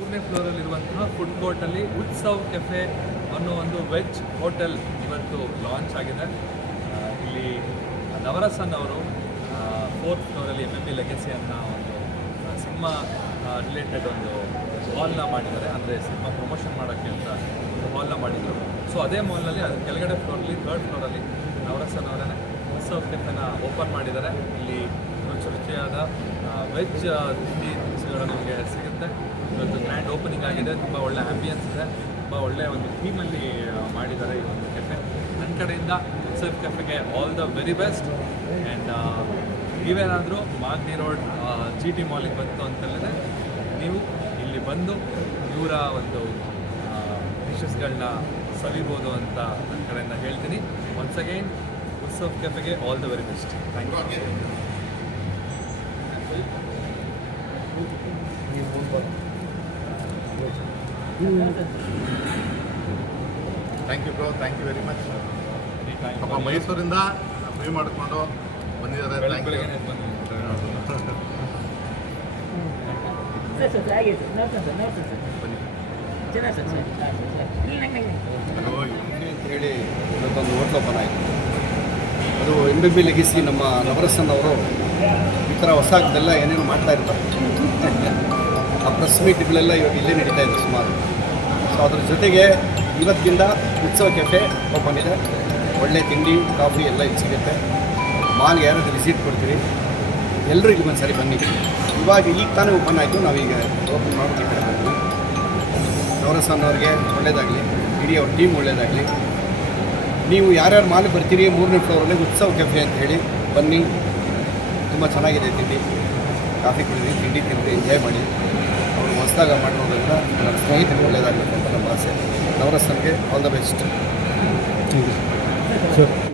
ಮೂರನೇ ಫ್ಲೋರಲ್ಲಿರುವಂತಹ ಫುಡ್ ಕೋರ್ಟಲ್ಲಿ ಉತ್ಸವ್ ಕೆಫೆ ಅನ್ನೋ ಒಂದು ವೆಜ್ ಹೋಟೆಲ್ ಇವತ್ತು ಲಾಂಚ್ ಆಗಿದೆ. ಇಲ್ಲಿ ನವರಸನ್ ಅವರು ಫೋರ್ತ್ ಫ್ಲೋರಲ್ಲಿ ಎಂ ಎಂ ಬಿ ಲೆಗಸಿ ಅನ್ನೋ ಒಂದು ಸಿನಿಮಾ ರಿಲೇಟೆಡ್ ಒಂದು ಹಾಲ್ನ ಮಾಡಿದ್ದಾರೆ. ಅಂದರೆ ಸಿನಿಮಾ ಪ್ರಮೋಷನ್ ಮಾಡೋಕ್ಕೆ ಅಂತ ಒಂದು ಹಾಲ್ನ ಮಾಡಿದರು. ಸೊ ಅದೇ ಮಾಲ್ನಲ್ಲಿ ಅದು ಕೆಳಗಡೆ ಫ್ಲೋರಲ್ಲಿ ಥರ್ಡ್ ಫ್ಲೋರಲ್ಲಿ ನವರಸನ್ ಅವರೇ ಉತ್ಸವ ಕೆಫೆನ ಓಪನ್ ಮಾಡಿದ್ದಾರೆ. ಇಲ್ಲಿ ರುಚಿ ರುಚಿಯಾದ ವೆಜ್ ತಿಂಡಿ ತಿನಿಸುಗಳು ನಮಗೆ ಸಿಗುತ್ತೆ. ಇವತ್ತು ಗ್ರ್ಯಾಂಡ್ ಓಪನಿಂಗ್ ಆಗಿದೆ, ತುಂಬ ಒಳ್ಳೆ ಆಂಬಿಯನ್ಸ್ ಇದೆ, ತುಂಬ ಒಳ್ಳೆಯ ಒಂದು ಥೀಮಲ್ಲಿ ಮಾಡಿದ್ದಾರೆ ಈ ಒಂದು ಕೆಫೆ ನನ್ನ ಕಡೆಯಿಂದ Utsav ಕೆಫೆಗೆ all the very best and ನೀವೇನಾದರೂ ಮಾಗ್ನಿ ರೋಡ್ ಜಿ ಟಿ ಮಾಲಿಗೆ ಬಂತು ಅಂತಂದರೆ ನೀವು ಇಲ್ಲಿ ಬಂದು ಇವರ ಒಂದು ಡಿಶಸ್ಗಳನ್ನ ಸವಿಬೋದು ಅಂತ ನನ್ನ ಕಡೆಯಿಂದ ಹೇಳ್ತೀನಿ. Once again Utsava ಕೆಫೆಗೆ all the very best thank you thank you bro thank you very much ಪಾಪ ಮೈಸೂರಿಂದ ಫ್ರೀ ಮಾಡಿಕೊಂಡು ಬಂದಿದ್ದಾರೆ. ಹೇಳಿ ಇವತ್ತೊಂದು ಹೋಟ್ಲ್ ಓಪನ್ ಆಯಿತು ಅದು ಎಂ ಬಿ ಬಿ ಲೆಗಿಸಿ ನಮ್ಮ ನವರಸನ್ ಅವರು ಈ ಥರ ಹೊಸದೆಲ್ಲ ಏನೇನು ಮಾಡ್ತಾ ಇರ್ತಾರೆ ಆ ಪ್ರೆಸ್ ಮೀಟ್ಗಳೆಲ್ಲ ಇವಾಗ ಇಲ್ಲೇ ನಡೀತಾ ಇದೆ ಸುಮಾರು. ಸೊ ಅದ್ರ ಜೊತೆಗೆ ಇವತ್ತಿಂದ ಉತ್ಸವ ಕೆಫೆ ಓಪನ್ ಇದೆ ಒಳ್ಳೆ ತಿಂಡಿ ಕಾಫಿ ಎಲ್ಲ ಇಲ್ಲಿ ಸಿಗುತ್ತೆ. ಮಾಲ್ಗೆ ಯಾರಾದರೂ ವಿಸಿಟ್ ಕೊಡ್ತೀವಿ ಎಲ್ಲರೂ ಇಲ್ಲಿ ಒಂದು ಸರಿ ಬನ್ನಿ. ಇವಾಗ ಈಗ ತಾನೇ ಓಪನ್ ಆಯಿತು. ನಾವೀಗ ಓಪನ್ ನವರಸನ್ ಅವ್ರಿಗೆ ಒಳ್ಳೇದಾಗಲಿ. ಇಡೀ ಅವ್ರ ಟೀಮ್ ಒಳ್ಳೇದಾಗಲಿ. ನೀವು ಯಾರ್ಯಾರು ಮಾಲ್ ಬರ್ತೀರಿ, ಮೂರನೇ ಫ್ಲೋರಲ್ಲಿ ಉತ್ಸವ ಕೆಫೆ ಅಂತ ಹೇಳಿ ಬನ್ನಿ. ತುಂಬ ಚೆನ್ನಾಗಿದೆ ತಿಂಡಿ. ಕಾಫಿ ಕುಡಿದ್ರಿ ತಿಂಡಿ ತಿಂದು ಎಂಜಾಯ್ ಮಾಡಿ. ಹೊಸದಾಗ ಮಾಡಿರೋದ್ರಿಂದ ನನ್ನ ಸ್ನೇಹಿತರಿಗೆ ಒಳ್ಳೇದಾಗಬೇಕು ಅಂತ ನಮ್ಮ ಆಸೆ. ನವರಸನ್ಗೆ ಆಲ್ ದ ಬೆಸ್ಟ್